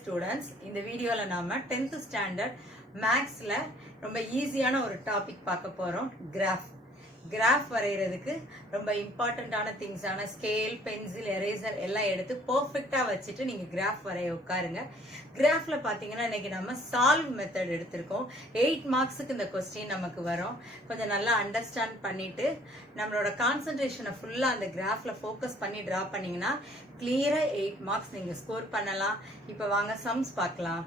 Students, இந்த வீடியோல நாம 10th ஸ்டாண்டர்ட் மேக்ஸ்ல ரொம்ப ஈஸியான ஒரு டாபிக் பார்க்க போறோம். கிராஃப் வரைகிறதுக்கு ரொம்ப இம்பார்ட்டன்டான திங்ஸான ஸ்கேல், பென்சில், எரேசர் எல்லாம் எடுத்து பெர்ஃபெக்டா வச்சுட்டு நீங்க கிராஃப் வரைய உட்காருங்க. கிராஃப்ல பாத்தீங்கன்னா இன்னைக்கு நம்ம சால்வ் மெத்தட் எடுத்திருக்கோம். 8 மார்க்ஸுக்கு இந்த கொஸ்டின் நமக்கு வரும். கொஞ்சம் நல்லா அண்டர்ஸ்டாண்ட் பண்ணிட்டு நம்மளோட கான்சென்ட்ரேஷனை ஃபுல்லா அந்த கிராஃப்ல ஃபோக்கஸ் பண்ணி டிரா பண்ணீங்கன்னா கிளியரா 8 மார்க்ஸ் நீங்க ஸ்கோர் பண்ணலாம். இப்ப வாங்க சம்ஸ் பார்க்கலாம்.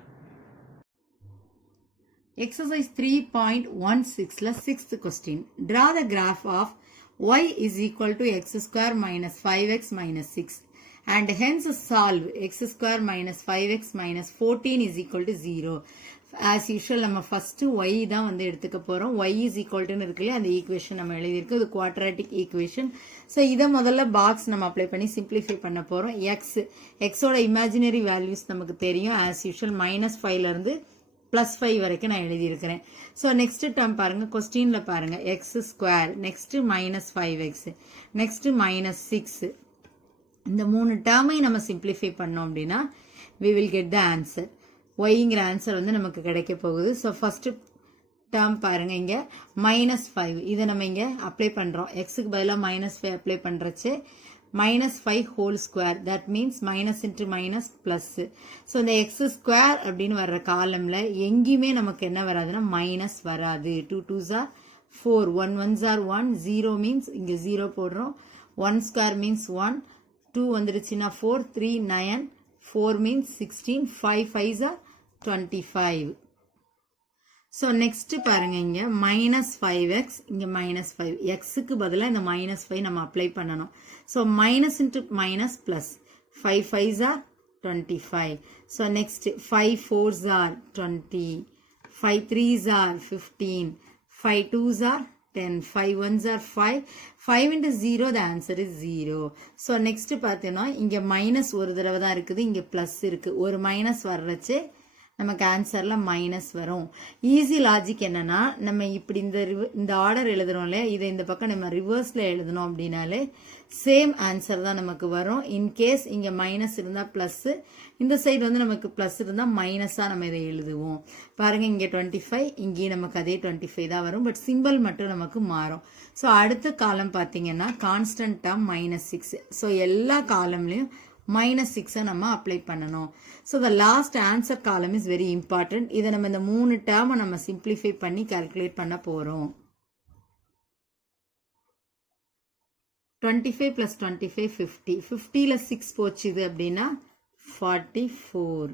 Exercise 3.16 6th question. Draw the graph of y is equal to x square minus 5x minus 6 and hence solve x square minus 5x minus 14 is equal to 0. As usual நம்ம first y தான் வந்து எடுத்துக்க போறோம். y is equal to இருக்குல்ல அந்த equation நம்ம எழுதியிருக்கு. இது குவாட்ராட்டிக் ஈக்குவேஷன். ஸோ இதை முதல்ல பாக்ஸ் நம்ம அப்ளை பண்ணி சிம்பிளிஃபை பண்ண போறோம். எக்ஸோட இமேஜினரி வேல்யூஸ் நமக்கு தெரியும். ஆஸ் யூஷுவல் -5ல இருந்து +5 வரைக்கும் நான் எழுதியிருக்கிறேன். ஸோ நெக்ஸ்ட் டேர்ம் பாருங்க, கொஸ்டின்ல பாருங்க X square, next -5x, next -6. இந்த 3 டேர்மையும் நம்ம சிம்பிளிஃபை பண்ணோம் அப்படின்னா we will get the answer. ஒய்ங்கிற ஆன்சர் வந்து நமக்கு கிடைக்க போகுது. ஸோ ஃபர்ஸ்ட் டேர்ம் பாருங்க, இங்க -5 இதை நம்ம இங்க அப்ளை பண்றோம். எக்ஸுக்கு பதிலாக -5 apply பண்றச்சு -5 whole square, that means minus into minus plus. so இந்த x square அப்படின்னு வர்ற காலம்ல எங்கேயுமே நமக்கு என்ன வராதுன்னா மைனஸ் வராது. 2 2s are 4, 1 1s are 1, 0 means இங்க 0 போடுறோம். 1 square means 1, 2 வந்துருச்சுன்னா 4, 3 9, 4 means 16, 5 5s are 25. so next பாருங்க, இங்க -5x, இங்க -5, xக்கு பதிலா இந்த -5 நம்ம அப்ளை பண்ணணும். so minus into minus plus, 5 5s are 25. so next 5 4s are 20, 5 3s are 15, 5 2s are 10, 5 1s are 5, 5 into 0 the answer is 0. so next பார்த்தீங்கன்னா இங்க மைனஸ் ஒரு தடவை தான் இருக்குது, இங்க பிளஸ் இருக்கு. ஒரு மைனஸ் வர்றச்சு நமக்கு ஆன்சர்ல மைனஸ் வரும். ஈஸி லாஜிக் என்னன்னா, நம்ம இப்படி இந்த ஆர்டர் எழுதுறோம்ல, இதை இந்த பக்கம் நம்ம ரிவர்ஸ்ல எழுதணும் அப்படின்னாலே சேம் ஆன்சர் தான் நமக்கு வரும். இன்கேஸ் இங்க மைனஸ் இருந்தா பிளஸ், இந்த சைடு வந்து நமக்கு பிளஸ் இருந்தா மைனஸா நம்ம இதை எழுதுவோம். பாருங்க, இங்க 25, இங்கேயும் நமக்கு அதே 25 தான் வரும். பட் சிம்பிள் மட்டும் நமக்கு மாறும். ஸோ அடுத்த காலம் பார்த்தீங்கன்னா கான்ஸ்டன்ட் டேர்ம் -6. ஸோ எல்லா காலம்லயும் -6 நம்ம அப்ளை பண்ணணும். ஸோ த லாஸ்ட் ஆன்சர் காலம் இஸ் வெரி இம்பார்ட்டன்ட். இதை நம்ம இந்த 3 டேர்மை நம்ம சிம்பிளிஃபை பண்ணி கால்குலேட் பண்ண போறோம். 25 + 25 50, 50ல 6 போச்சுது அப்படின்னா 44.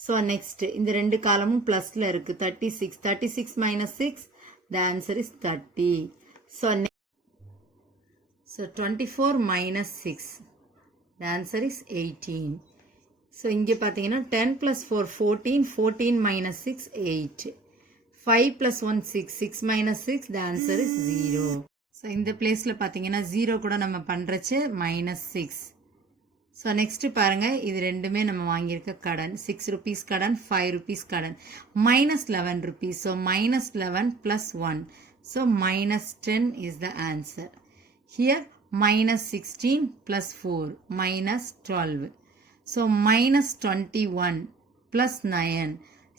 ஸோ நெக்ஸ்ட் இந்த 2 காலமும் பிளஸ்ல இருக்கு. 36, 36 - 6, the answer is 30. So 24 - 6, the answer is 18. so இங்க பாத்தீங்கன்னா 10 + 4 14, 14 - 6 8, 5 + 1 6, 6 - 6, the answer is 0. so இந்த பிளேஸ்ல பாத்தீங்கன்னா 0 கூட நம்ம பண்றச்சு -6. so next பாருங்க, இது ரெண்டுமே நம்ம வாங்கியிருக்க கடன். 6 rupees கடன், 5 rupees கடன், -11 rupees. so -11 + 1, so -10 is the answer. Here -16 + 4, -12. so -21 + 9.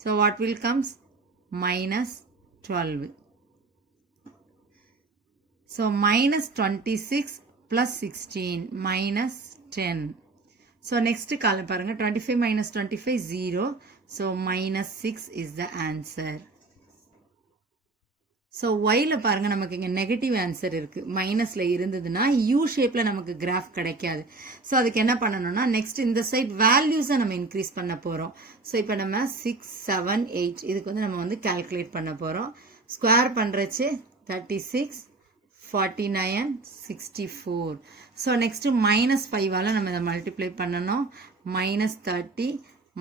so what will comes? -12. so -26 + 16, -10. so next column பாருங்க, 25 - 25 0, so -6 is the answer. So ஒய்ல பாருங்க, நமக்கு இங்கே நெகட்டிவ் ஆன்சர் இருக்கு. மைனஸ்ல இருந்ததுன்னா யூ ஷேப்ல நமக்கு கிராஃப் கிடைக்காது. ஸோ அதுக்கு என்ன பண்ணணும்னா, நெக்ஸ்ட் இந்த சைட் வேல்யூஸை நம்ம இன்க்ரீஸ் பண்ண போறோம். ஸோ இப்போ நம்ம 6 7 8 இதுக்கு வந்து நம்ம வந்து கால்குலேட் பண்ண போறோம். ஸ்கொயர் பண்றச்சு 36 49 64. ஸோ நெக்ஸ்ட் -5ஆல நம்ம இதை மல்டிப்ளை பண்ணணும். -30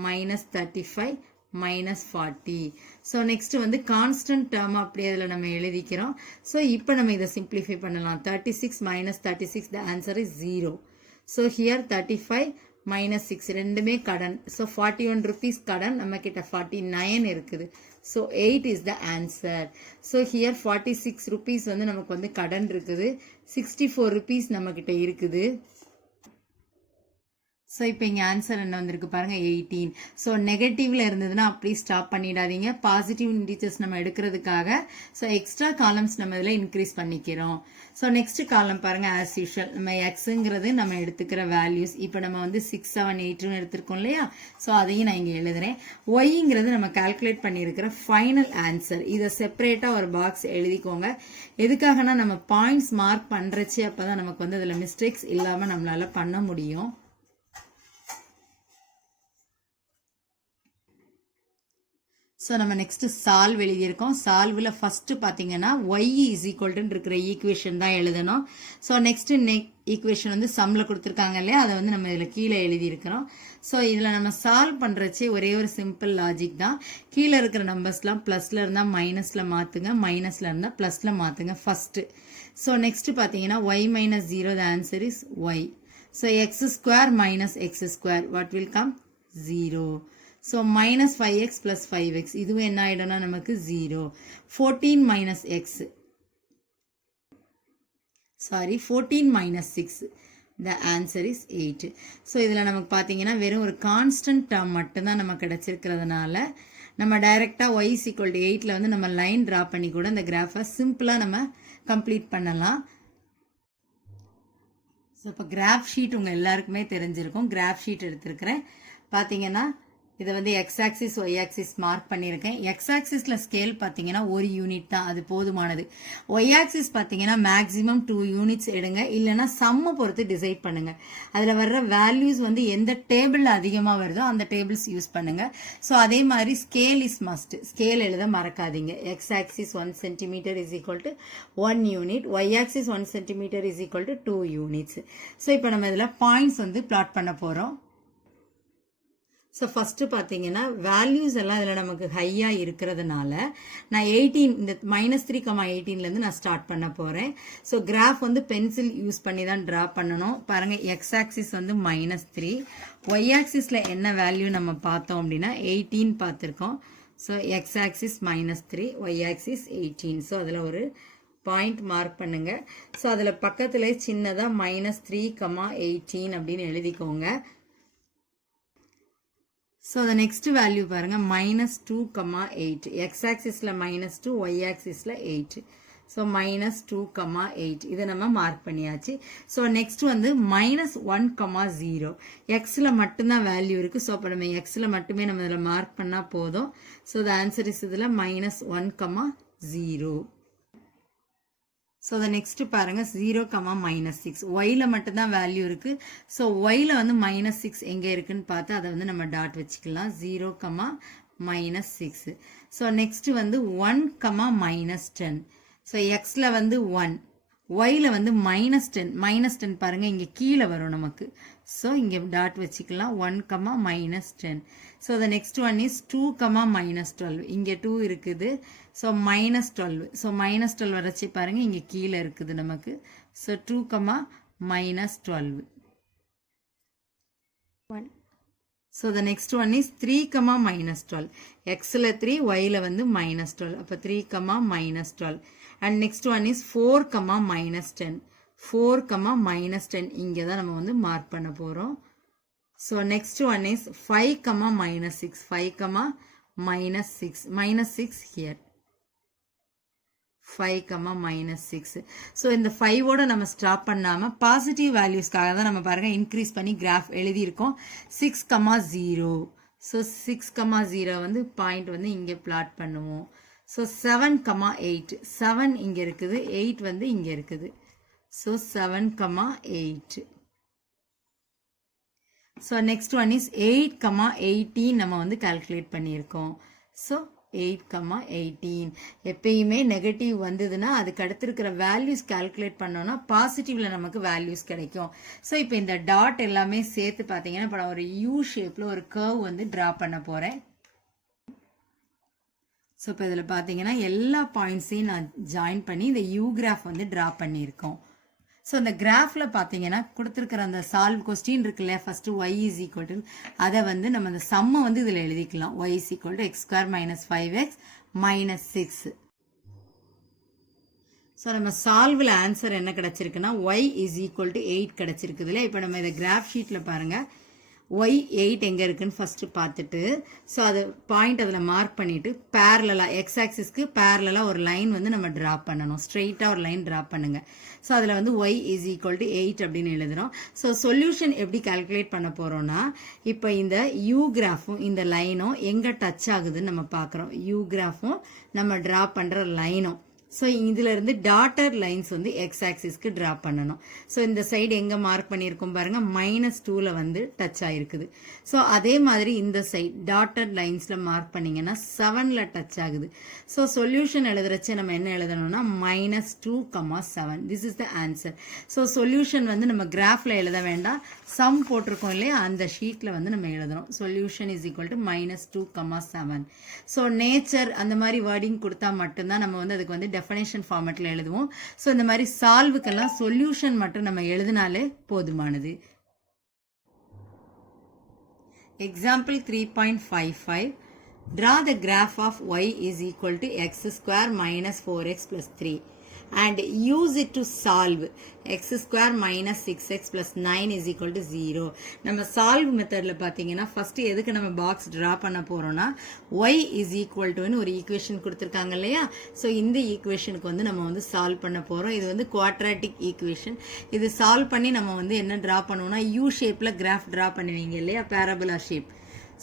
-35 -40. ஸோ நெக்ஸ்ட் வந்து கான்ஸ்டன்ட் டேர்ம் அப்படியே அதில் நம்ம எழுதிக்கிறோம். ஸோ இப்போ நம்ம இதை சிம்பிளிஃபை பண்ணலாம். 36 - 36, the answer is 0. So here 35 -6 ரெண்டுமே கடன். ஸோ 41 rupees கடன், நம்ம கிட்ட 49 இருக்குது. So 8 is the answer. So here 46 rupees வந்து நமக்கு வந்து கடன் இருக்குது. 64 rupees நம்ம கிட்ட இருக்குது. ஸோ இப்போ இங்கே ஆன்சர் என்ன வந்திருக்கு பாருங்க 18. ஸோ நெகட்டிவ்ல இருந்ததுன்னா அப்படியே ஸ்டாப் பண்ணிடாதீங்க. பாசிட்டிவ் இண்டீஜர்ஸ் நம்ம எடுக்கிறதுக்காக ஸோ எக்ஸ்ட்ரா காலம்ஸ் நம்ம இதில் இன்க்ரீஸ் பண்ணிக்கிறோம். ஸோ நெக்ஸ்ட் காலம் பாருங்க ஆஸ் யூஷுவல் நம்ம எக்ஸுங்கிறது நம்ம எடுத்துக்கிற வேல்யூஸ். இப்போ நம்ம வந்து 6, 7, 8 எடுத்திருக்கோம் இல்லையா? ஸோ அதையும் நான் இங்கே எழுதுறேன். ஒய்ங்கிறது நம்ம கால்குலேட் பண்ணியிருக்கிற ஃபைனல் ஆன்சர். இதை செப்பரேட்டாக ஒரு பாக்ஸ் எழுதிக்கோங்க. எதுக்காகனா நம்ம பாயிண்ட்ஸ் மார்க் பண்ணுறச்சு அப்போ தான் நமக்கு வந்து அதில் மிஸ்டேக்ஸ் இல்லாமல் நம்மளால பண்ண முடியும். ஸோ நம்ம நெக்ஸ்ட் சால்வ் எழுதியிருக்கோம். சால்வில் ஃபர்ஸ்ட் பார்த்தீங்கன்னா ஒய் இஸ் ஈக்குவல்டுன்னு இருக்கிற ஈக்குவேஷன் தான் எழுதணும். ஸோ நெக்ஸ்ட் ஈக்குவேஷன் வந்து சம்மில் கொடுத்துருக்காங்க இல்லையா? அதை வந்து நம்ம இதில் கீழே எழுதியிருக்கிறோம். ஸோ இதில் நம்ம சால்வ் பண்ணுறச்சே ஒரே ஒரு சிம்பிள் லாஜிக் தான். கீழே இருக்கிற நம்பர்ஸ்லாம் ப்ளஸில் இருந்தால் மைனஸில் மாற்றுங்க, மைனஸில் இருந்தால் ப்ளஸில் மாற்றுங்க ஃபஸ்ட்டு. ஸோ நெக்ஸ்ட் பார்த்தீங்கன்னா Y minus 0 the answer is Y. So X square minus X square what will come 0. So minus 5x plus 5x. இதுவும் என்ன ஆயிடும்னா நமக்கு 0. 14 minus x. Sorry, 14 minus 6. The answer is 8. So இதில் நமக்கு பார்த்தீங்கன்னா வெறும் ஒரு constant term மட்டும்தான் நமக்கு கிடைச்சிருக்கிறதுனால நம்ம டைரெக்டாக y is equal to 8ல வந்து நம்ம லைன் ட்ரா பண்ணி கூட இந்த கிராஃபை சிம்பிளாக நம்ம கம்ப்ளீட் பண்ணலாம். ஸோ இப்போ கிராஃப் ஷீட் உங்கள் எல்லாருக்குமே தெரிஞ்சிருக்கும். கிராஃப் ஷீட் எடுத்திருக்கிறேன். பார்த்தீங்கன்னா இதை வந்து X axis Y axis mark பண்ணியிருக்கேன். எக்ஸ் ஆக்சிஸில் ஸ்கேல் பார்த்தீங்கன்னா ஒரு யூனிட் தான், அது போதுமானது. ஒய் ஆக்சிஸ் பார்த்தீங்கன்னா மேக்ஸிமம் 2 யூனிட்ஸ் எடுங்க, இல்லைனா சம்மை பொறுத்து டிசைட் பண்ணுங்க. அதில் வர்ற வேல்யூஸ் வந்து எந்த டேபிளில் அதிகமாக வருதோ அந்த டேபிள்ஸ் யூஸ் பண்ணுங்க. ஸோ அதே மாதிரி ஸ்கேல் இஸ் மஸ்ட். ஸ்கேல் எழுத மறக்காதீங்க. X axis 1 centimetre is equal to 1 unit, Y axis 1 centimetre is equal to 2 units. So இப்போ நம்ம இதில் பாயிண்ட்ஸ் வந்து பிளாட் பண்ண போகிறோம். ஸோ ஃபஸ்ட்டு பார்த்தீங்கன்னா வேல்யூஸ் எல்லாம் இதில் நமக்கு ஹையாக இருக்கிறதுனால நான் 18 இந்த -3,18லேருந்து நான் ஸ்டார்ட் பண்ண போகிறேன். ஸோ கிராஃப் வந்து பென்சில் யூஸ் பண்ணி தான் ட்ரா பண்ணணும். பாருங்கள், எக்ஸ் ஆக்சிஸ் வந்து -3, ஒய் ஆக்சிஸில் என்ன வேல்யூ நம்ம பார்த்தோம் அப்படின்னா 18 பார்த்துருக்கோம். So X axis -3, Y axis 18. So அதில் ஒரு பாயிண்ட் மார்க் பண்ணுங்க. ஸோ அதில் பக்கத்தில் சின்னதாக -3,18 அப்படின்னு எழுதிக்கோங்க. So the next value பாருங்க -2,8. X axis ல -2, Y axis ல 8. So -2,8. இதை நம்ம மார்க் பண்ணியாச்சு. So next வந்து -1,0. X ல மட்டும்தான் வேல்யூ இருக்கு. So அப்போ நம்ம X ல மட்டுமே நம்ம இதில் மார்க் பண்ணா போதும். So the answer is இதில் -1,0. ஸோ the next பாருங்க 0, -6. ஒய்ல மட்டும்தான் வேல்யூ இருக்கு. ஸோ ஒய்ல வந்து -6 எங்கே இருக்குன்னு பார்த்து அதை வந்து நம்ம டாட் வச்சுக்கலாம். 0, -6. ஸோ நெக்ஸ்ட் வந்து 1, -10. ஸோ எக்ஸ்ல வந்து 1, ஒய்ல வந்து -10. -10 பாருங்க இங்கே கீழே வரும் நமக்கு. ஸோ இங்கே டாட் வச்சுக்கலாம். 1, -10. So the next one is 2, -12. இங்கே 2 இருக்குது. ஸோ -12. ஸோ -12 வரைச்சி பாருங்க இங்கே கீழே இருக்குது நமக்கு. So 2, -12. So the next one is 3, -12. எக்ஸில் 3, ஒய்ல வந்து -12. அப்போ 3, -12. And next one is 4, -10. 4, -10 இங்கே தான் நம்ம வந்து மார்க் பண்ண போகிறோம். So next one is 5, -6. 5, -6 here. 5, -6. So இந்த 5ஓட நம்ம ஸ்டாப் பண்ணாமல் பாசிட்டிவ் வேல்யூஸ்க்காக தான் நம்ம பாருங்க இன்க்ரீஸ் பண்ணி கிராஃப் எழுதியிருக்கோம். 6, 0. ஸோ 6, 0 வந்து பாயிண்ட் வந்து இங்கே பிளாட் பண்ணுவோம். ஸோ 7, 8. 7 இங்கே இருக்குது, 8 வந்து இங்கே இருக்குது. So 7, 8. So next one is 8, 18 நம்ம வந்து கால்குலேட் பண்ணியிருக்கோம். ஸோ 8, 18. எப்பயுமே நெகட்டிவ் வந்ததுன்னா அதுக்கு அடுத்து இருக்கிற வேல்யூஸ் கால்குலேட் பண்ணோம்னா பாசிட்டிவ்ல நமக்கு வேல்யூஸ் கிடைக்கும். ஸோ இப்போ இந்த டாட் எல்லாமே சேர்த்து பார்த்தீங்கன்னா இப்போ நான் ஒரு யூ ஷேப்ல ஒரு கர்வ் வந்து டிரா பண்ண போறேன். ஸோ இப்போ இதில் பார்த்தீங்கன்னா எல்லா பாயிண்ட்ஸையும் நான் ஜாயின் பண்ணி இந்த யூ கிராஃப் வந்து ட்ரா பண்ணியிருக்கோம். ஸோ இந்த கிராஃபில் பார்த்தீங்கன்னா கொடுத்துருக்கிற அந்த சால்வ் கொஸ்டின் இருக்குல்ல, first Y is equal to அதை வந்து நம்ம அந்த சம்மை வந்து இதில் எழுதிக்கலாம். Y is equal to x² - 5x - 6. So நம்ம சால்வில் ஆன்சர் என்ன கிடைச்சிருக்குன்னா ஒய் இஸ் ஈக்குவல் டு 8 கிடைச்சிருக்குது இல்லையா? இப்போ நம்ம இதை கிராஃப் ஷீட்டில் பாருங்கள். y8 எங்கே இருக்குன்னு ஃபஸ்ட்டு பார்த்துட்டு ஸோ அது பாயிண்ட் அதில் மார்க் பண்ணிவிட்டு பேரலாக எக்ஸ் ஆக்சிஸ்க்கு பேரலாக ஒரு லைன் வந்து நம்ம ட்ரா பண்ணணும். ஸ்ட்ரெயிட்டாக ஒரு லைன் ட்ரா பண்ணுங்கள். ஸோ அதில் வந்து y இஸ் ஈக்குவல் டு 8 அப்படின்னு எழுதுகிறோம். ஸோ சொல்யூஷன் எப்படி கால்குலேட் பண்ண போகிறோன்னா, இப்போ இந்த யூ கிராஃபும் இந்த லைனும் எங்கே டச் ஆகுதுன்னு நம்ம பார்க்குறோம். யூ கிராஃபும் நம்ம ட்ரா பண்ணுற லைனும். ஸோ இதிலிருந்து டாட்டர் லைன்ஸ் வந்து எக்ஸ் ஆக்சிஸ்க்கு ட்ரா பண்ணணும். ஸோ இந்த சைடு எங்கே மார்க் பண்ணியிருக்கோம் பாருங்க, -2ல் வந்து டச் ஆகிருக்குது. ஸோ அதே மாதிரி இந்த சைடு டாட்டர் லைன்ஸில் மார்க் பண்ணிங்கன்னா 7ல் டச் ஆகுது. ஸோ சொல்யூஷன் எழுதுறச்சு நம்ம என்ன எழுதணும்னா -2, 7. This is the answer. So solution வந்து நம்ம கிராஃபில் எழுத வேண்டாம், சம் போட்டிருக்கோம் இல்லையா அந்த ஷீட்டில் வந்து நம்ம எழுதணும். Solution is equal to -2, 7. So nature அந்த மாதிரி வேர்டிங் கொடுத்தா மட்டும்தான் நம்ம வந்து அதுக்கு வந்து டெஃபனேஷன் ஃபார்மேட்டில் எழுதுவோம். ஸோ இந்த மாதிரி சால்வுக்கெல்லாம் சொல்யூஷன் மட்டும் நம்ம எழுதினாலே போதுமானது. Example 3.55. Draw the graph of y is equal to x square minus 4x plus 3 and use it to solve x square minus 6x plus 9 is equal to 0. நம்ம சால்வ் மெத்தட்ல பார்த்தீங்கன்னா ஃபர்ஸ்ட் எதுக்கு நம்ம பாக்ஸ் டிரா பண்ண போறோம்னா y is equal to ஒரு equation கொடுத்துருக்காங்க இல்லையா. ஸோ இந்த ஈக்குவேஷனுக்கு வந்து நம்ம வந்து சால்வ் பண்ண போறோம். இது வந்து குவாட்ராட்டிக் ஈக்குவேஷன். இது சால்வ் பண்ணி நம்ம வந்து என்ன டிரா பண்ணுவோம்னா யூ ஷேப்ல கிராஃப் டிரா பண்ணுவீங்க இல்லையா, பேரபோலா ஷேப்.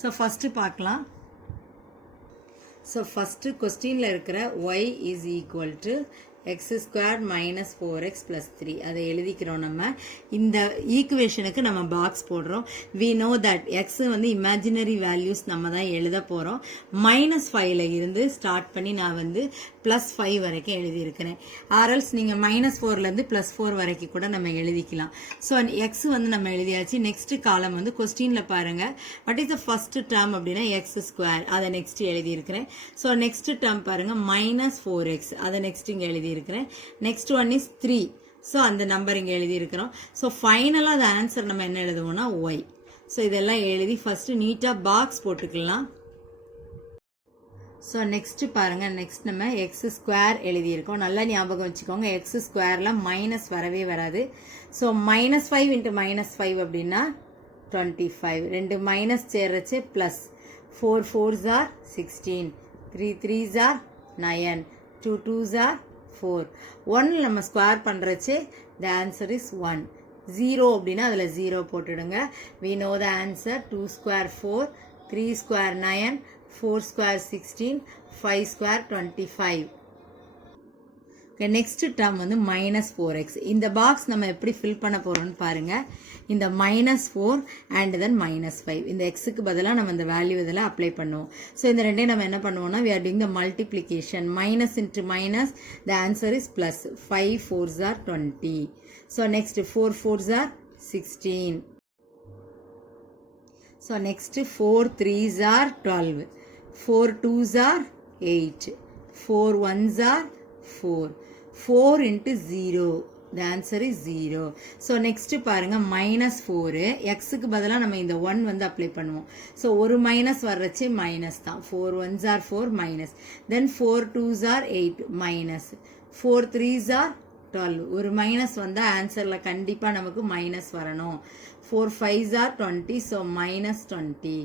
ஸோ ஃபர்ஸ்ட் பார்க்கலாம். ஸோ ஃபர்ஸ்ட் கொஸ்டின்ல இருக்கிற y is equal to x square minus 4x plus 3 அதை எழுதிக்கிறோம். நம்ம இந்த ஈக்குவேஷனுக்கு நம்ம பாக்ஸ் போடுறோம். we know that x வந்து இமேஜினரி வேல்யூஸ் நம்ம தான் எழுத போகிறோம். -5ல இருந்து ஸ்டார்ட் பண்ணி நான் வந்து +5 வரைக்கும் எழுதியிருக்கிறேன். ஆர்எல்ஸ் நீங்கள் -4லேருந்து +4 வரைக்கும் கூட நம்ம எழுதிக்கலாம். ஸோ எக்ஸ் வந்து நம்ம எழுதியாச்சு. நெக்ஸ்ட் காலம் வந்து கொஸ்டினில் பாருங்கள், what is the first term அப்படின்னா எக்ஸ் ஸ்கொயர், அதை நெக்ஸ்ட் எழுதியிருக்கிறேன். ஸோ நெக்ஸ்ட் டேர்ம் பாருங்கள் -4x, அதை நெக்ஸ்ட் இங்கே எழுதியிருக்கிறேன். Next one is 3. ஸோ அந்த நம்பர் இங்கே எழுதியிருக்கிறோம். ஸோ ஃபைனலாக அந்த ஆன்சர் நம்ம என்ன எழுதுவோம்னா y. ஸோ இதெல்லாம் எழுதி ஃபர்ஸ்ட் நீட்டாக பாக்ஸ் போட்டுக்கலாம். ஸோ நெக்ஸ்ட் பாருங்க, நெக்ஸ்ட் நம்ம எக்ஸ் ஸ்கொயர் எழுதியிருக்கோம். நல்லா ஞாபகம் வச்சுக்கோங்க, எக்ஸ் ஸ்கொயர்ல மைனஸ் வரவே வராது. ஸோ -5 × -5 அப்படின்னா 25. ரெண்டு minus சேர்றச்சு plus. 4 4s are 16, 3 3s are 9, 2 2s are 4. 1 நம்ம ஸ்கொயர் பண்றச்சு the answer is 1. 0 அப்படின்னா அதில் 0 போட்டுடுங்க. we know the answer. 2 square 4, 3 square 9, 4 square 16, 5 square 25. Okay, next term வந்து -4x. இந்த பாக்ஸ் நம்ம எப்படி ஃபில் பண்ண போறோம்னு பாருங்க. இந்த -4 and then -5. இந்த xக்கு பதிலாக நம்ம இந்த வேல்யூ இதில் அப்ளை பண்ணுவோம். ஸோ இந்த ரெண்டையும் நம்ம என்ன பண்ணுவோம்னா we are doing the multiplication. minus into minus, the answer is plus. 5 4s are 20. So next 4 4s are 16. So next 4 3s are 12. 4 2s are 8. 4 1s are 4. 4 into 0. The answer is 0. So next பாருங்க -4. xக்கு பதிலா நம்ம இந்த 1 வந்து apply பண்ணுவோம். So ஒரு minus வர்றச்சு minus தான். 4 1s are 4 minus. Then 4 2s are 8 minus. 4 3s are 12. ஒரு minus வந்தா ஆன்சர்ல கண்டிப்பா நமக்கு மைனஸ் வரணும். 4 5s are 20. So -20.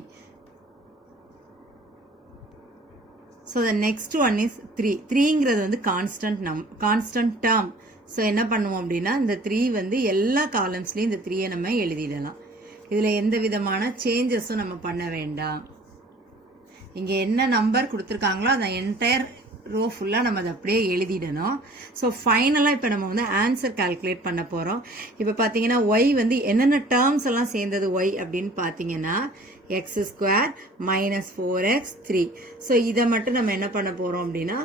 So the next one is 3. 3ங்கிறது வந்து கான்ஸ்டன்ட் டேர்ம். ஸோ என்ன பண்ணுவோம் அப்படின்னா இந்த 3 வந்து எல்லா காலம்ஸ்லையும் இந்த 3யை நம்ம எழுதிடலாம். இதில் எந்த விதமான சேஞ்சஸும் நம்ம பண்ண வேண்டாம். இங்கே என்ன நம்பர் கொடுத்துருக்காங்களோ அந்த என்டையர் ரோ ஃபுல்லாக நம்ம அதை அப்படியே எழுதிடணும். ஸோ ஃபைனலாக இப்போ நம்ம வந்து ஆன்சர் கால்குலேட் பண்ண போகிறோம். இப்போ பார்த்தீங்கன்னா ஒய் வந்து என்னென்ன டேர்ம்ஸ் எல்லாம் சேர்ந்தது ஒய் அப்படின்னு பார்த்தீங்கன்னா x ஸ்கொயர் -4x 3. ஸோ இதை மட்டும் நம்ம என்ன பண்ண போகிறோம் அப்படின்னா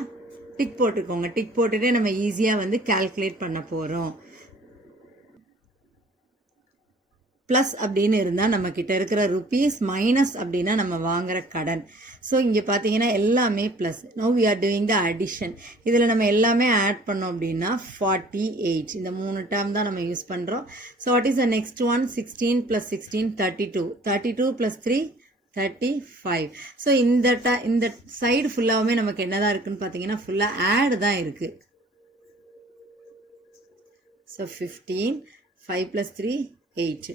டிக் போட்டுக்கோங்க. டிக் போட்டுட்டே நம்ம ஈஸியாக வந்து கால்குலேட் பண்ண போகிறோம். ப்ளஸ் அப்படின்னு இருந்தால் நம்ம கிட்ட இருக்கிற ருபீஸ், மைனஸ் அப்படின்னா நம்ம வாங்குற கடன். ஸோ இங்கே பார்த்தீங்கன்னா எல்லாமே plus. No we are doing the addition. இதில் நம்ம எல்லாமே ஆட் பண்ணோம் அப்படின்னா 48. இந்த 3 டேர்ம் தான் நம்ம யூஸ் பண்ணுறோம். So what is the next one? 16 + 16 32. 32 + 3 35. So இந்த சைடு ஃபுல்லாகவுமே நமக்கு என்னதான் இருக்குன்னு பார்த்தீங்கன்னா ஃபுல்லாக ஆட் தான் இருக்கு. So 15, 5 + 3 8.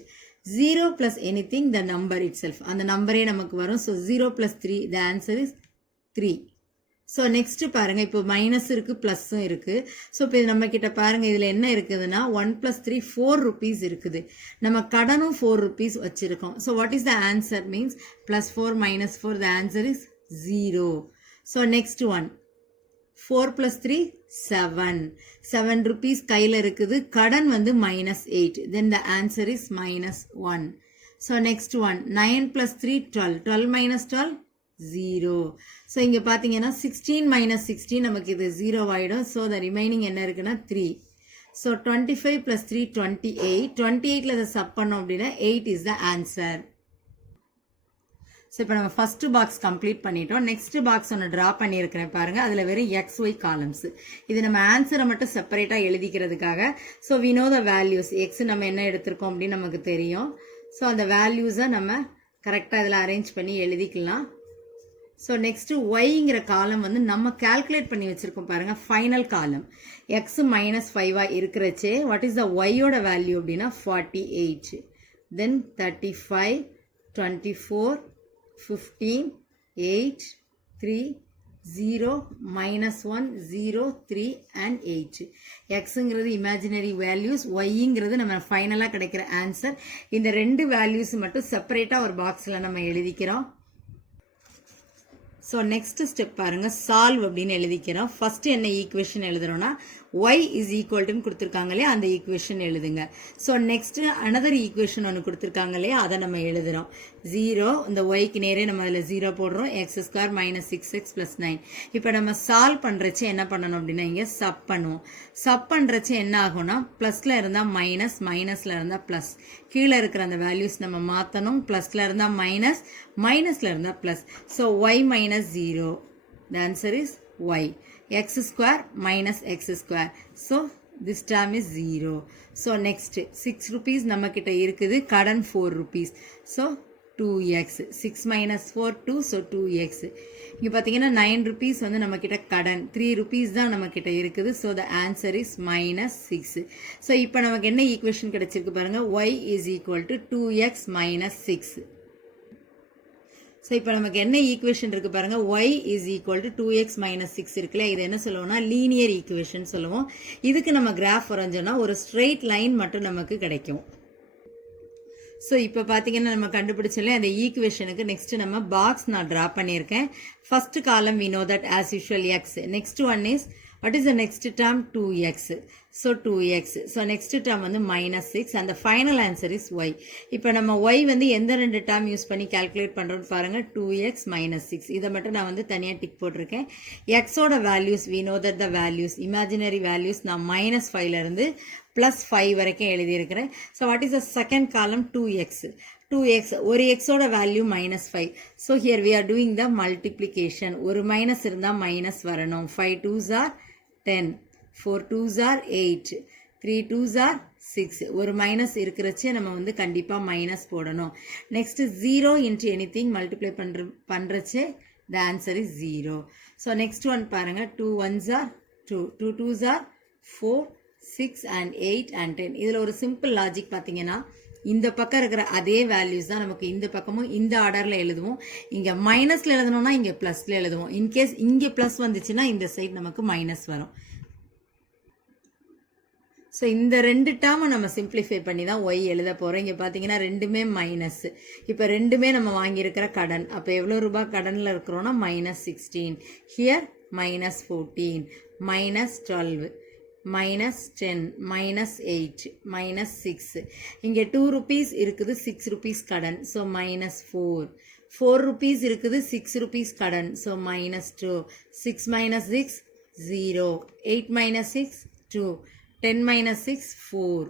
0 plus anything, the number itself. அந்த நம்பரே நமக்கு வரும். So 0 plus 3, the answer is 3. So next பாருங்க, இப்போ மைனஸ் இருக்கு பிளஸும் இருக்கு. ஸோ இப்போ நம்ம கிட்ட பாருங்க, இதுல என்ன இருக்குதுன்னா 1 plus 3 4 rupees இருக்குது. நம்ம கடனும் 4 rupees வச்சிருக்கோம். So what is the answer means plus 4 minus 4, the answer is 0. So next one 4 plus 3 7 rupees கையில இருக்குது, கடன் வந்து -8, then the answer is -1. So next one 9 plus 3 12 minus 12 0. So இங்க பாத்தீங்கன்னா 16 minus 16 நமக்கு இது 0 ஆயிடும். ஸோ the remaining என்ன இருக்குன்னா 3. So 25 plus 3 28. 28ல இதை சப் பண்ணோம் அப்படின்னா 8 is the answer. ஸோ இப்போ நம்ம ஃபர்ஸ்ட் பாக்ஸ் கம்ப்ளீட் பண்ணிட்டோம். நெக்ஸ்ட் பாக்ஸ் ஒன்று ட்ரா பண்ணியிருக்கிறேன் பாருங்க, அதில் வெறும் XY காலம்ஸ். இது நம்ம ஆன்சரை மட்டும் செப்பரேட்டாக எழுதிக்கிறதுக்காக. So we know the values. X நம்ம என்ன எடுத்திருக்கோம் அப்படின்னு நமக்கு தெரியும். ஸோ அந்த வேல்யூஸை நம்ம கரெக்டாக இதில் அரேஞ்ச் பண்ணி எழுதிக்கலாம். ஸோ நெக்ஸ்ட் ஒய்ங்கிற காலம் வந்து நம்ம கால்குலேட் பண்ணி வச்சிருக்கோம் பாருங்க, ஃபைனல் காலம். எக்ஸ் -5 இருக்கிறச்சே வாட் இஸ் த ஒய்யோட வேல்யூ அப்படின்னா 48, தென் 35, 24, 15, 8, 3, 0, -1, 0, 3 and 8. எக்ஸுங்கிறது இமேஜினரி வேல்யூஸ், ஒய்ங்கிறது நம்ம ஃபைனலாக கிடைக்கிற ஆன்சர். இந்த ரெண்டு வேல்யூஸ் மட்டும் செப்பரேட்டாக ஒரு பாக்ஸில் நம்ம எழுதிக்கிறோம். ஸோ நெக்ஸ்ட் ஸ்டெப் பாருங்க, சால்வ் அப்படின்னு எழுதிக்கிறோம். ஃபர்ஸ்ட் என்ன equation எழுதுறோம்னா y is equal to கொடுத்துருக்காங்க இல்லையா, அந்த ஈக்குவேஷன் எழுதுங்க. ஸோ நெக்ஸ்ட் அனதர் ஈக்குவேஷன் ஒன்று கொடுத்துருக்காங்க இல்லையா, அதை நம்ம எழுதுறோம். 0, இந்த ஒய்க்கு நேரே நம்ம அதில் 0 போடுறோம். x² - 6x + 9. இப்போ நம்ம சால்வ் பண்ணுறச்சு என்ன பண்ணணும் அப்படின்னா இங்கே சப் பண்ணுவோம். சப் பண்ணுறச்சு என்ன ஆகும்னா ப்ளஸில் இருந்தால் மைனஸ், மைனஸில் இருந்தால் ப்ளஸ். கீழே இருக்கிற அந்த வேல்யூஸ் நம்ம மாற்றணும். ப்ளஸில் இருந்தால் மைனஸ், மைனஸில் இருந்தால் plus. So y - 0, the answer is y. x² - x². So this term is 0. So next 6 rupees நம்ம கிட்ட இருக்குது, கடன் 4 rupees. So 2x. 6 - 4 2, so 2x. இங்க பாத்தீங்கன்னா 9 rupees வந்து நம்ம கிட்ட கடன், 3 rupees தான் நம்ம கிட்ட இருக்குது. So the answer is -6. So இப்போ நமக்கு என்ன ஈக்குவேஷன் கிடைச்சிருக்கு பாருங்க, y is equal to 2x - 6. So இப்போ நமக்கு என்ன ஈக்குவேஷன் இருக்கு பாருங்க, y is equal to 2x - 6 இருக்குல்ல, இது என்ன சொல்லுவோம்னா லீனியர் ஈக்குவேஷன் சொல்லுவோம். இதுக்கு நம்ம கிராஃப் வரைஞ்சோம்னா ஒரு ஸ்ட்ரெயிட் லைன் மட்டும் நமக்கு கிடைக்கும். ஸோ இப்போ பார்த்தீங்கன்னா நம்ம கண்டுபிடிச்சல அந்த ஈக்குவேஷனுக்கு நெக்ஸ்ட் நம்ம பாக்ஸ் நான் ட்ரா பண்ணியிருக்கேன். First column we know that as usual x. Next one is what is the next term? 2x. So 2x. So next term வந்து -6 and the final answer is y. இப்போ நம்ம y வந்து எந்த ரெண்டு term use பண்ணி calculate பண்றோம்னு பாருங்க, 2x - 6. இதை மட்டும் நான் வந்து தனியா டிக் போட்டிருக்கேன். x ஓட values we know that the values imaginary values நான் -5ல இருந்து +5 வரைக்கும் எழுதி இருக்கிறேன். So what is the second column? 2x. 2x, ஒரு x ஓட value -5. So here we are doing the multiplication. ஒரு மைனஸ் இருந்தா மைனஸ் வரணும். 5 2s are 10, 4 2s are 8, 3 2s are 6. ஒரு மைனஸ் இருக்கிறச்சே நம்ம வந்து கண்டிப்பா மைனஸ் போடணும். நெக்ஸ்ட் 0 into anything மல்டிப்ளை பண்றச்சே the answer is 0. So next one பாருங்க, 2 1s are 2, 2 2s are 4, 6 and 8 and 10. இதுல ஒரு சிம்பிள் லாஜிக் பாத்தீங்கன்னா இந்த பக்கம் இருக்கிற அதே வேல்யூஸ் தான் நமக்கு இந்த பக்கமும் இந்த ஆர்டர்ல எழுதுவோம். இங்க மைனஸ்ல எழுதணும்னா இங்க பிளஸ்ல எழுதுவோம். இன்கேஸ் இங்க பிளஸ் வந்துச்சுன்னா இந்த சைடு நமக்கு மைனஸ் வரும். ஸோ இந்த ரெண்டு டேர்மை நம்ம சிம்பிளிஃபை பண்ணி தான் ஒய் எழுத போறோம். இங்க பாத்தீங்கன்னா ரெண்டுமே மைனஸ். இப்போ ரெண்டுமே நம்ம வாங்கியிருக்கிற கடன். அப்போ எவ்வளோ ரூபாய் கடன்ல இருக்கிறோம்னா -16. ஹியர் -14, -12, -10, -8, -6. இங்க 2 rupees இருக்குது, 6 rupees கடன். ஸோ -4. 4 rupees இருக்குது, 6 rupees கடன். ஸோ -2. 6 - 6 0. 8 - 6 2. 10 - 6 4.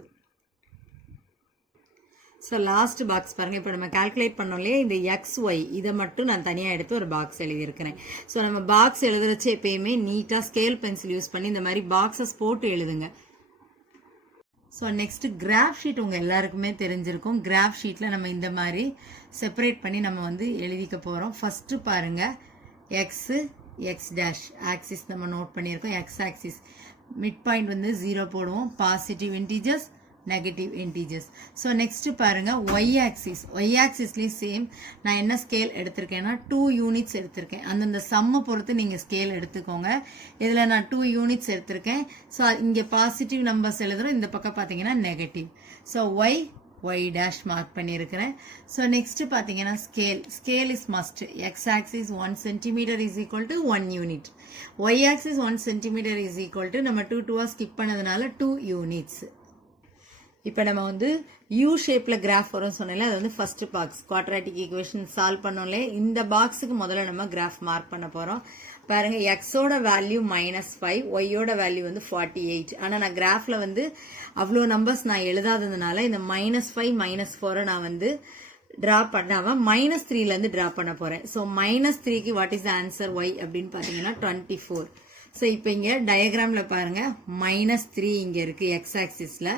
ஸோ லாஸ்ட் பாக்ஸ் பாருங்க. இப்போ நம்ம கால்குலேட் பண்ணோம் இல்லையா, இந்த XY இதை மட்டும் நான் தனியாக எடுத்து ஒரு பாக்ஸ் எழுதியிருக்கிறேன். ஸோ நம்ம பாக்ஸ் எழுதுறச்சு எப்பயுமே நீட்டாக ஸ்கேல் பென்சில் யூஸ் பண்ணி இந்த மாதிரி பாக்ஸஸ் போட்டு எழுதுங்க. ஸோ நெக்ஸ்ட் கிராஃப் ஷீட் உங்கள் எல்லாருக்குமே தெரிஞ்சிருக்கும். கிராஃப் ஷீட்டில் நம்ம இந்த மாதிரி செப்பரேட் பண்ணி நம்ம வந்து எழுதிக்க போகிறோம். ஃபஸ்ட்டு பாருங்க, x ஆக்சிஸ் நம்ம நோட் பண்ணியிருக்கோம். x ஆக்சிஸ் மிட் பாயிண்ட் வந்து 0 போடுவோம். Positive integers negative integers. So next பாருங்க ஒய் ஆக்சிஸ். ஒய் ஆக்சிஸ்லேயும் சேம். நான் என்ன ஸ்கேல் எடுத்திருக்கேன்னா 2 யூனிட்ஸ் எடுத்திருக்கேன். அந்தந்த சம்மை பொறுத்து நீங்கள் ஸ்கேல் எடுத்துக்கோங்க. இதில் நான் 2 யூனிட்ஸ் எடுத்திருக்கேன். ஸோ இங்கே பாசிட்டிவ் நம்பர்ஸ் எழுதுறோம், இந்த பக்கம் பார்த்தீங்கன்னா negative. So Y dash mark பண்ணியிருக்கிறேன். ஸோ நெக்ஸ்ட் பார்த்தீங்கன்னா scale is must. X axis 1 centimetre is equal to 1 unit. Y axis 1 centimetre is equal to நம்ம 2 ஸ்கிப் பண்ணதுனால 2 யூனிட்ஸ். இப்போ நம்ம வந்து யூ ஷேப்பில் கிராஃப் வரும்னு சொன்னால அது வந்து first box quadratic equation solve பண்ணோம்ல. இந்த பாக்ஸுக்கு முதல்ல நம்ம கிராஃப் மார்க் பண்ண போகிறோம். பாருங்க எக்ஸோட வேல்யூ -5, ஒய்யோட வேல்யூ வந்து 48. ஆனால் நான் கிராஃப்ல வந்து அவ்வளோ நம்பர்ஸ் நான் எழுதாததுனால இந்த -5 -4 நான் வந்து டிரா பண்ணாம -3லேருந்து டிரா பண்ண போறேன். ஸோ -3க்கு வாட் இஸ் ஆன்சர் ஒய் அப்படின்னு பார்த்தீங்கன்னா 24. ஸோ இப்போ இங்கே டயக்ராம்ல பாருங்க -3 இங்கே இருக்கு எக்ஸ் ஆக்சிஸ்ல.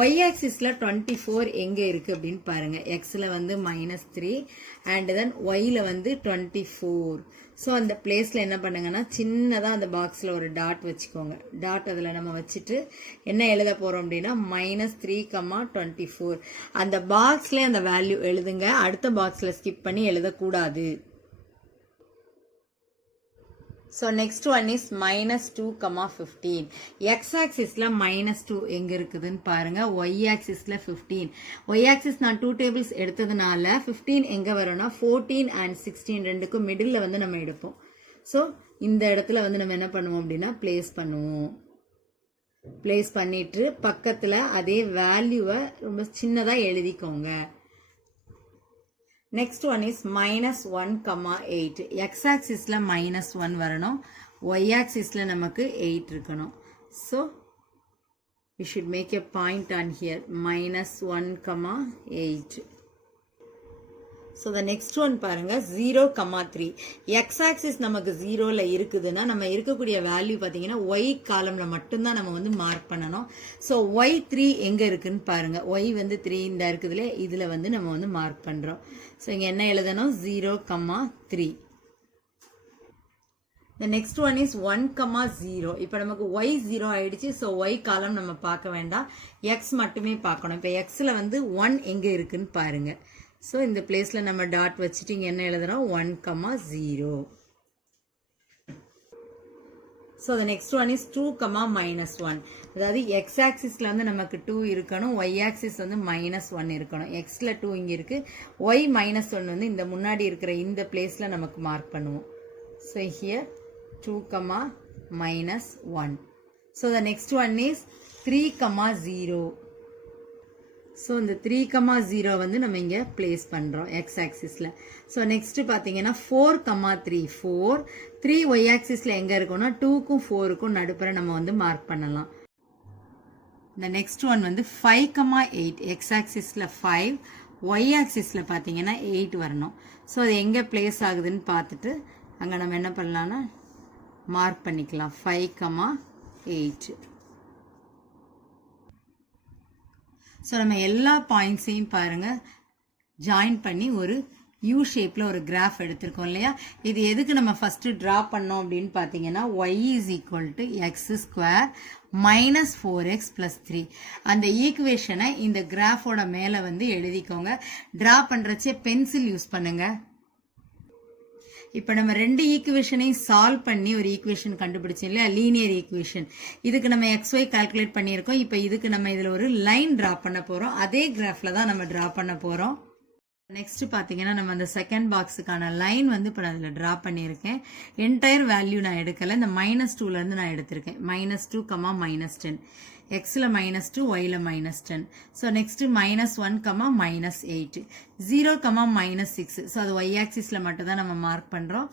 ஒய் ஆக்சிஸ்ல 24 எங்க இருக்கு அப்படின்னு பாருங்க. எக்ஸ்ல வந்து -3 அண்ட் தென் ஒய்ல வந்து 24. ஸோ அந்த பிளேஸ்ல என்ன பண்ணுங்கன்னா சின்னதா அந்த பாக்ஸ்ல ஒரு டாட் வச்சுக்கோங்க. டாட் அதில் நம்ம வச்சுட்டு என்ன எழுத போறோம் அப்படின்னா -3, 24. அந்த பாக்ஸ்ல அந்த வேல்யூ எழுதுங்க. அடுத்த பாக்ஸ்ல ஸ்கிப் பண்ணி எழுதக்கூடாது. So next one is -2, 15. X axisல -2 எங்க இருக்குதுன்னு பாருங்க. Y axisல 15. Y axis நான் 2 tables எடுத்ததுனால 15 எங்க வரும்னா 14 and 16 ரெண்டுக்கும் மிடில்ல வந்து நம்ம எடுப்போம். ஸோ இந்த இடத்துல வந்து நம்ம என்ன பண்ணுவோம் அப்படின்னா பிளேஸ் பண்ணுவோம். பிளேஸ் பண்ணிட்டு பக்கத்துல அதே வேல்யூவை ரொம்ப சின்னதா எழுதிக்கோங்க. Next one is -1, 8. எக்ஸ் ஆக்சிஸ்ல -1 வரணும். ஒய் ஆக்சிஸ்ல நமக்கு 8 இருக்கணும். So we should make a point on here -1, 8. So the next one பாருங்க 0, 3. எக்ஸ் ஆக்சிஸ் நமக்கு 0ல இருக்குதுன்னா நம்ம இருக்கக்கூடிய வேல்யூ பார்த்தீங்கன்னா ஒய் காலம்ல மட்டும்தான் நம்ம வந்து மார்க் பண்ணணும். ஸோ ஒய் 3 எங்க இருக்குன்னு பாருங்க. ஒய் வந்து 3 இந்த இருக்குதுல இதுல வந்து நம்ம வந்து மார்க் பண்றோம். ஸோ இங்க என்ன எழுதணும் 0, 3. The next one is 1, 0. இப்போ நமக்கு y 0 ஆயிடுச்சு. ஸோ y காலம் நம்ம பார்க்க வேண்டாம், x மட்டுமே பார்க்கணும். இப்போ xல வந்து 1 எங்க இருக்குன்னு பாருங்க. ஸோ இந்த பிளேஸ்ல நம்ம டாட் வச்சுட்டு இங்க என்ன எழுதுறோம் 1, 0. So the next one is 2, -1. அதாவது எக்ஸ் ஆக்சிஸ்ல வந்து நமக்கு 2 இருக்கணும், ஒய் ஆக்சிஸ் வந்து -1 இருக்கணும். எக்ஸ்ல 2 இங்க இருக்கு, ஒய் -1 வந்து இந்த முன்னாடி இருக்கிற இந்த பிளேஸ்ல நமக்கு மார்க் பண்ணுவோம். So here 2, -1. So the next one is 3, 0. So இந்த 3, 0 வந்து நம்ம இங்கே பிளேஸ் பண்ணுறோம் எக்ஸ் ஆக்சிஸில். ஸோ நெக்ஸ்ட் பார்த்தீங்கன்னா 4, 3. 3 ஒய் ஆக்சிஸில் எங்கே இருக்கும்னா 2க்கும் 4க்கும் நடுப்புற நம்ம வந்து மார்க் பண்ணலாம். இந்த நெக்ஸ்ட் ஒன் வந்து 5, 8. எக்ஸ் ஆக்சிஸில் 5, ஒய் ஆக்சிஸில் பார்த்தீங்கன்னா 8 வரணும். ஸோ அது எங்கே பிளேஸ் ஆகுதுன்னு பார்த்துட்டு அங்கே நம்ம என்ன பண்ணலாம்னா மார்க் பண்ணிக்கலாம் 5, 8. ஸோ நம்ம எல்லா பாயிண்ட்ஸையும் பாருங்க ஜாயின் பண்ணி ஒரு யூ ஷேப்ல ஒரு கிராஃப் எடுத்திருக்கோம் இல்லையா. இது எதுக்கு நம்ம ஃபர்ஸ்ட் டிரா பண்ணோம் அப்படின்னு பார்த்தீங்கன்னா y is equal to x² - 4x + 3. அந்த ஈக்குவேஷனை இந்த கிராஃபோட மேல வந்து எழுதிக்கோங்க. டிரா பண்றச்சே பென்சில் யூஸ் பண்ணுங்க. இப்போ நம்ம 2 ஈக்குவேஷனையும் சால்வ் பண்ணி ஒரு ஈக்குவேஷன் கண்டுபிடிச்சோம் இல்லையா, லீனியர் ஈக்குவேஷன். இதுக்கு நம்ம XY கால்குலேட் பண்ணியிருக்கோம். இப்போ இதுக்கு நம்ம இதில் ஒரு லைன் டிரா பண்ண போகிறோம். அதே கிராஃபில் தான் நம்ம டிரா பண்ண போகிறோம். நெக்ஸ்ட் பார்த்தீங்கன்னா நம்ம அந்த செகண்ட் பாக்ஸுக்கான லைன் வந்து இப்போ நான் அதில் டிரா பண்ணியிருக்கேன். என்டையர் வேல்யூ நான் எடுக்கலை, இந்த -2லேருந்து நான் எடுத்திருக்கேன். -2, -10. எக்ஸில் -2, ஒயில் -10. So next -1, -8. 0, -6. ஸோ அது ஒய் ஆக்சிஸில் மட்டும் தான் நம்ம மார்க் பண்ணுறோம்.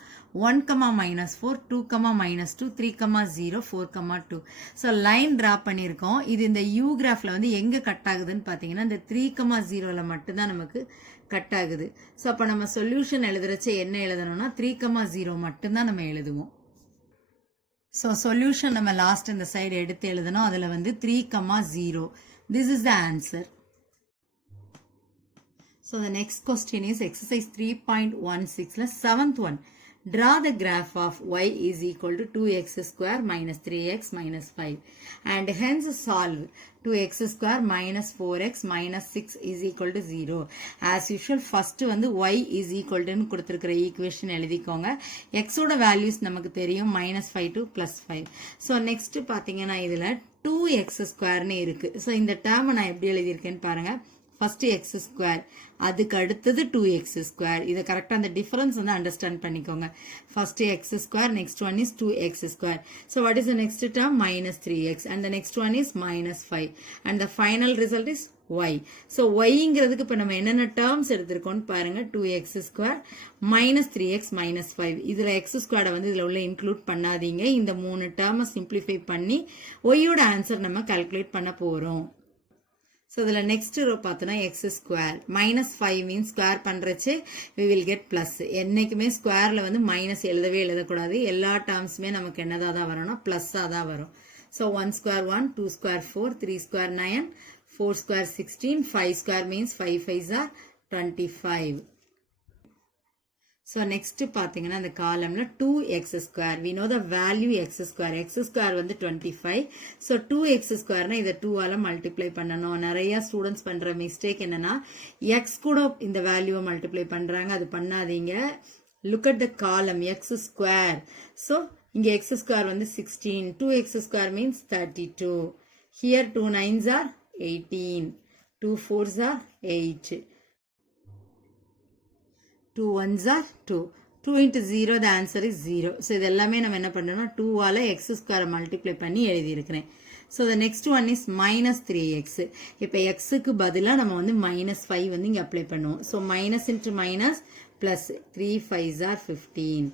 1, -4. 2, -2. 3, 0. 4, 2. ஸோ லைன் ட்ரா பண்ணியிருக்கோம். இது இந்த யூ கிராஃபில் வந்து எங்கே கட் ஆகுதுன்னு பார்த்தீங்கன்னா இந்த 3, 0ல மட்டும்தான் நமக்கு கட் ஆகுது. ஸோ அப்போ நம்ம சொல்யூஷன் எழுதுறச்ச என்ன எழுதணும்னா 3, 0 மட்டும்தான் நம்ம எழுதுவோம். ஸோ சொல்யூஷன் நம்ம லாஸ்ட் இந்த சைடு எடுத்து எழுதணும். அதில் வந்து 3, 0. This is the answer. So the next question is exercise 3.16ல 7th one. Draw the graph of y is equal to 2x square minus 3x minus 5 and hence solve 2x square minus 4x minus 6 is equal to 0. As usual first வந்து y is equal to கொடுத்திருக்கிற equation எழுதிக்கோங்க. x ஓட values நமக்கு தெரியும் -5 to +5. So next பாத்தீங்கன்னா இதுல 2x square இருக்கு. So இந்த டேர்ம் நான் எப்படி எழுதியிருக்கேன்னு பாருங்க. First x square, அதுக்கு அடுத்தது 2x square. இதை கரெக்டா அந்த டிஃபரன்ஸ் வந்து அண்டர்ஸ்டாண்ட் பண்ணிக்கோங்க. First x square, next one is 2x square. So what is the next term? Minus 3x. And the next one is minus 5. And the final result is y. So yங்கிறதுக்கு இப்ப நம்ம என்னென்ன terms எடுத்திருக்கோம்னு பாருங்க. 2x square minus 3x minus 5. இதுல x square வந்து இதுல உள்ள include பண்ணாதீங்க. இந்த மூணு டேர்மை சிம்பிளிஃபை பண்ணி y யோட ஆன்சர் நம்ம கால்குலேட் பண்ண போறோம். So, the next row பார்த்தோம்னா x square. Minus 5 means square பண்றச்சு we will get plus. என்னைக்குமே squareல வந்து minus எழுதக்கூடாது. எல்லா termsமே நமக்கு என்னதான் வரணும்? Plus தான் வரும். So, 1 square 1, 2 square 4, 3 square 9, 4 square 16, 5 square means 5 5s are 25. So, next பாத்தீங்கன்னா இந்த காலம்ல 2x square. We know the value x square. x square வந்து 25. So, 2x square na இதை 2 ஆல multiply பண்ணணும். நிறைய ஸ்டூடெண்ட்ஸ் பண்ற மிஸ்டேக் என்னன்னா x கூட இந்த வேல்யூவை multiply பண்றாங்க. அது பண்ணாதீங்க. Look at the column x square. So, இங்க x square வந்து 16. 2x square means 32. Here 2 9s are 18. 2 4s are 8. 2 1s are 2. 2 into 0, the answer is 0. So, இது எல்லாமே நம்ம என்ன பண்ணணும்? 2 ஆல x square multiply பண்ணி எழுதி இருக்கிறேன். So, the next one is minus 3x. இப்ப x க்கு பதிலா நம்ம வந்து minus 5 வந்து இங்க apply பண்ணுவோம். So, minus into minus plus 3 5s are 15.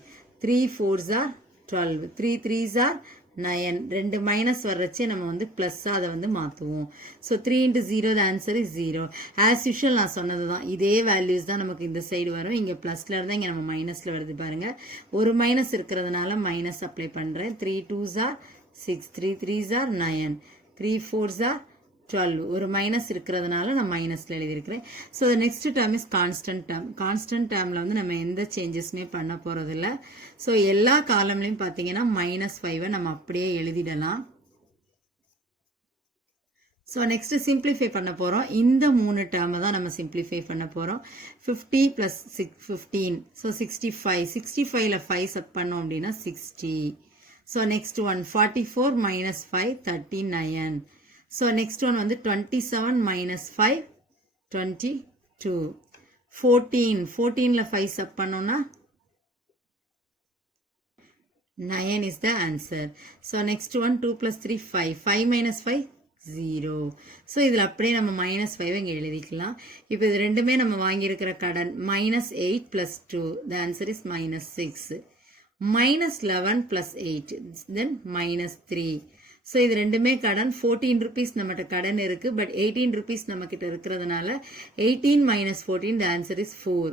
3 4s are 12. 3 3s are 9. ரெண்டு மைனஸ் வர்றச்சே நம்ம வந்து பிளஸ் அதை வந்து மாற்றுவோம். So 3 into 0 the answer is 0. As usual நான் சொன்னது தான். இதே வேல்யூஸ் தான் நமக்கு இந்த சைடு வரும். இங்கே ப்ளஸில் இருந்தால் இங்கே நம்ம மைனஸில் வருது பாருங்க. ஒரு மைனஸ் இருக்கிறதுனால மைனஸ் அப்ளை பண்ணுறேன். 3 2s are 6. 3 3s are 9. 3 4s are 12. ஒரு மைனஸ் இருக்கிறதுனால நான் மைனஸ்ல எழுதியிருக்கிறேன். So next term is constant term. Constant டேர்ம்ல வந்து நம்ம எந்த சேஞ்சஸுமே பண்ண போறது இல்லை. ஸோ எல்லா காலம்லையும் பார்த்தீங்கன்னா -5 நம்ம அப்படியே எழுதிடலாம். ஸோ நெக்ஸ்ட் சிம்பிளிஃபை பண்ண போறோம். இந்த மூணு டேர்மை தான் நம்ம சிம்பிளிஃபை பண்ண போறோம். 50 plus 15. ஸோ 65. 65ல 5 சப் பண்ணோம் அப்படின்னா 60. So next one 44 minus 5 39. So, next one வந்து 27 minus 5, 22. 14. 14ல 5 sub பண்ணோம்னா 9 is the answer. So, next one 2 plus 3, 5. 5 minus 5, 0. So, இதில் அப்படியே நம்ம -5 இங்கே எழுதிக்கலாம். இப்போ இது ரெண்டுமே நம்ம வாங்கியிருக்கிற கடன் -8 plus 2. The answer is -6. -11 plus 8. Then -3. So, இது ரெண்டுமே கடன் 14 rupees நம்மகிட்ட கடன் இருக்கு. பட் 18 rupees நம்மகிட்ட இருக்கிறதுனால 18 minus 14 the answer is 4.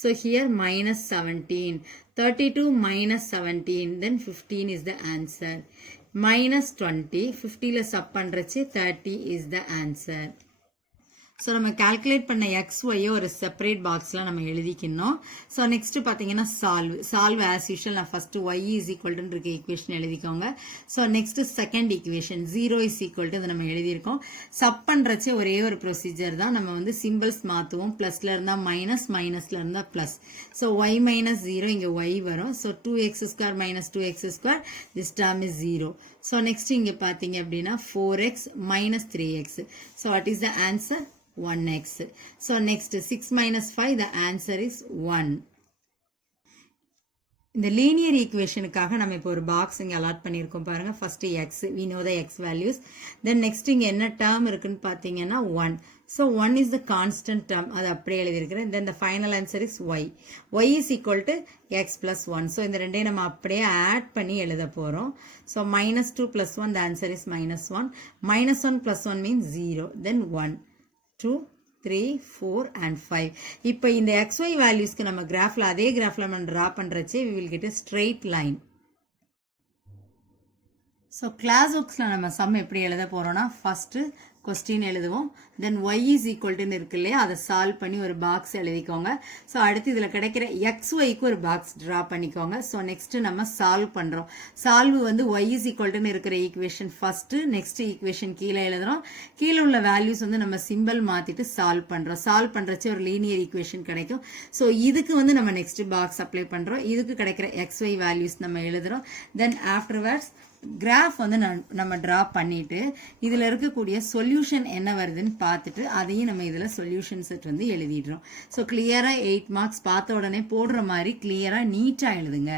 So, here -17. 32 minus 17 then 15 is the answer. -20. 50ல சப் பண்றச்சு 30 is the answer. ஸோ நம்ம கால்குலேட் பண்ண XY ஒரு செப்பரேட் பாக்ஸில் நம்ம எழுதிக்கணும். ஸோ நெக்ஸ்ட் பார்த்தீங்கன்னா சால்வ் ஆஸ் யூஷுவல் நான் ஃபர்ஸ்ட் y இஸ் ஈக்குவல்டுன்னு இருக்க ஈக்குவேஷன் எழுதிக்கோங்க. So next second equation 0 is equal to அதை நம்ம எழுதியிருக்கோம். சப் பண்ணுறச்சே ஒரே ஒரு ப்ரொசீஜர் தான். நம்ம வந்து சிம்பிள்ஸ் மாற்றுவோம். ப்ளஸ்ல இருந்தால் மைனஸ், மைனஸ்ல இருந்தால் ப்ளஸ். ஸோ y minus 0 இங்கே y வரும். So 2x square minus 2x square this term is 0. So next இங்கே பார்த்தீங்க அப்படின்னா 4x minus 3x. So what is the answer? 1x. So next 6 minus 5 the answer is 1. இந்த linear ஈக்குவேஷனுக்காக நம்ம இப்போ ஒரு box இங்கே அலாட் பண்ணியிருக்கோம் பாருங்க. First x, we know the x values. Then next இங்கே என்ன டேர்ம் இருக்குன்னு பார்த்தீங்கன்னா 1. So 1 is the constant term. அது அப்படியே எழுதியிருக்கிறேன். Then the final answer is y. y is equal to x plus 1. So இந்த ரெண்டையும் நம்ம அப்படியே ஆட் பண்ணி எழுத போறோம். So -2 plus 1 the answer is -1. -1 plus 1 means 0. Then 1. 2, 3, 4 and 5. இப்போ இந்த XY வேல்யூஸ்க்கு நம்ம கிராஃப்ல அதே கிராஃப்ல நம்ம டிரா பண்றச்சே we will get a straight line. So class booksல நம்ம சம் எப்படி எழுத போறோம்னா ஃபர்ஸ்ட் கொஸ்டின் எழுதுவோம். தென் y is equal to இருக்கு இல்லையா, அதை சால்வ் பண்ணி ஒரு பாக்ஸ் எழுதிக்கோங்க. ஸோ அடுத்து இதில் கிடைக்கிற xyக்கு ஒரு பாக்ஸ் ட்ரா பண்ணிக்கோங்க. ஸோ நெக்ஸ்ட் நம்ம சால்வ் பண்ணுறோம். சால்வ் வந்து y is equal to இருக்கிற ஈக்குவேஷன் ஃபர்ஸ்ட், நெக்ஸ்ட் ஈக்குவேஷன் கீழே எழுதுறோம். கீழே உள்ள வேல்யூஸ் வந்து நம்ம சிம்பிள் மாற்றிட்டு சால்வ் பண்ணுறோம். சால்வ் பண்ணுறச்சு ஒரு லீனியர் ஈக்குவேஷன் கிடைக்கும். ஸோ இதுக்கு வந்து நம்ம நெக்ஸ்ட் பாக்ஸ் அப்ளை பண்ணுறோம். இதுக்கு கிடைக்கிற xy வேல்யூஸ் நம்ம எழுதுறோம். தென் ஆஃப்டர்வர்ட்ஸ் கிராஃப் வந்து நம்ம ட்ரா பண்ணிட்டு இதில் இருக்கக்கூடிய சொல்யூஷன் என்ன வருதுன்னு பார்த்துட்டு அதையும் நம்ம இதில் சொல்யூஷன் செட் வந்து எழுதிடுறோம். ஸோ கிளியராக 8 மார்க்ஸ் பார்த்த உடனே போடுற மாதிரி கிளியராக நீட்டாக எழுதுங்க.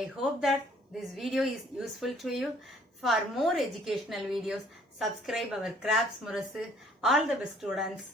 I hope that this video is useful to you. For more educational videos, subscribe our Crafts Murasu. All the best students.